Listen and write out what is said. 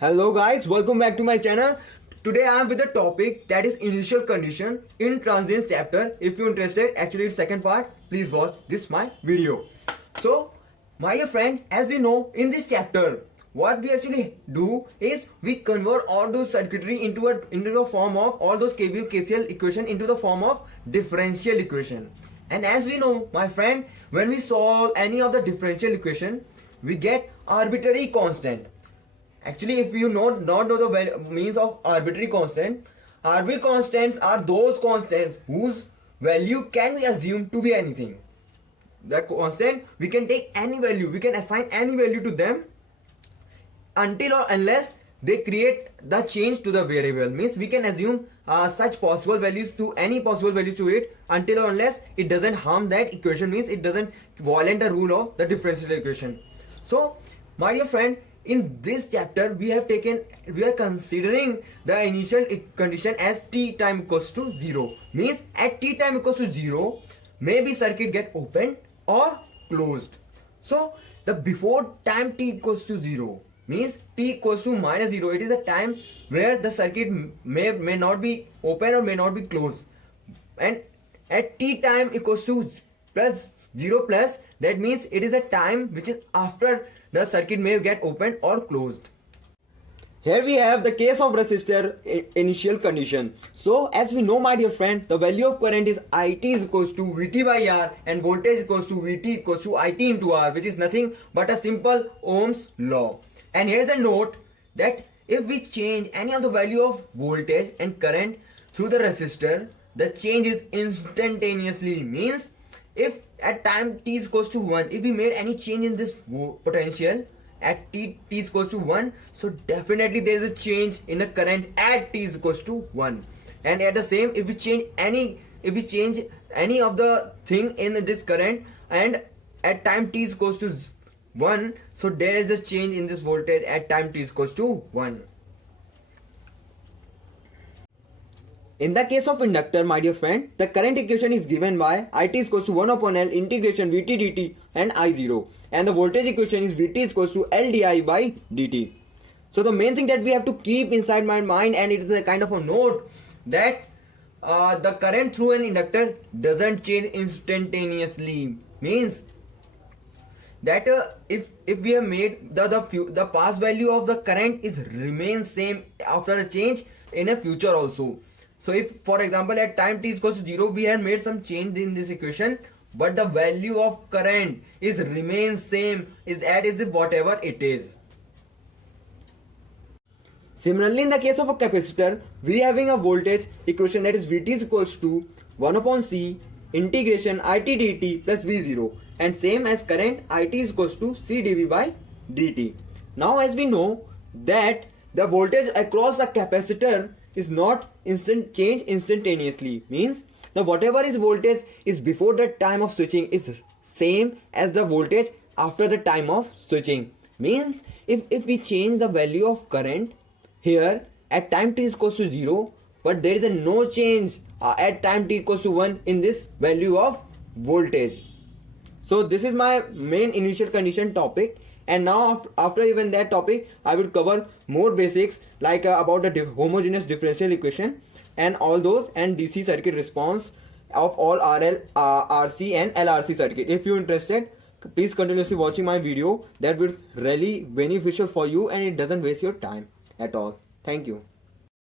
Hello guys, welcome back to my channel. Today I am with a topic that is initial condition in Transients chapter. If you're interested, actually it's second part, please watch this my video. So my dear friend, as we know in this chapter, what we actually do is we convert all those circuitry into a form of all those KVL KCL equation into the form of differential equation. And as we know, my friend, when we solve any of the differential equation, we get arbitrary constant. Actually, if you not know the means of arbitrary constants are those constants whose value can be assumed to be anything. The constant, we can take any value, we can assign any value to them until or unless they create the change to the variable. Means we can assume such possible values to any possible values to it until or unless it doesn't harm that equation, means it doesn't violate the rule of the differential equation. So, my dear friend, in this chapter we are considering the initial condition as t time equals to 0. Means at t time equals to 0, maybe circuit get opened or closed. So the before time t equals to 0 means t equals to minus 0. It is a time where the circuit may not be open or may not be closed. And at t time equals to plus 0 plus, that means it is a time which is after the circuit may get opened or closed. Here we have the case of resistor initial condition. So as we know, my dear friend, the value of current is IT is equals to Vt by R and voltage is equals to Vt equals to IT into R, which is nothing but a simple Ohm's law. And here's a note that if we change any of the value of voltage and current through the resistor, the change is instantaneously. Means if at time t is equals to 1, if we made any change in this potential at t is equals to 1, so definitely there is a change in the current at t is equals to 1. And at the same, if we change any of the thing in this current and at time t is equals to 1, so there is a change in this voltage at time t is equals to 1. In the case of inductor, my dear friend, the current equation is given by IT is equals to 1 upon L integration Vt dt and I0, and the voltage equation is Vt is equals to L di by dt. So the main thing that we have to keep inside my mind, and it is a kind of a note, that the current through an inductor doesn't change instantaneously. Means that if we have made the past value of the current is remains same after a change in a future also. So if, for example, at time t is equals to 0, we had made some change in this equation, but the value of current is remains same, is as if whatever it is. Similarly, in the case of a capacitor, we having a voltage equation that is Vt is equals to 1 upon C integration It dt plus V0, and same as current It is equals to C dV by dt. Now as we know that the voltage across a capacitor is not change instantaneously. Means the whatever is voltage is before the time of switching is same as the voltage after the time of switching. Means if we change the value of current here at time t is equals to 0, but there is a no change at time t equals to 1 in this value of voltage. So this is my main initial condition topic. And now after even that topic, I will cover more basics like about the homogeneous differential equation and all those, and DC circuit response of all RL, RC and LRC circuit. If you are interested, please continuously watching my video. That will really beneficial for you and it doesn't waste your time at all. Thank you.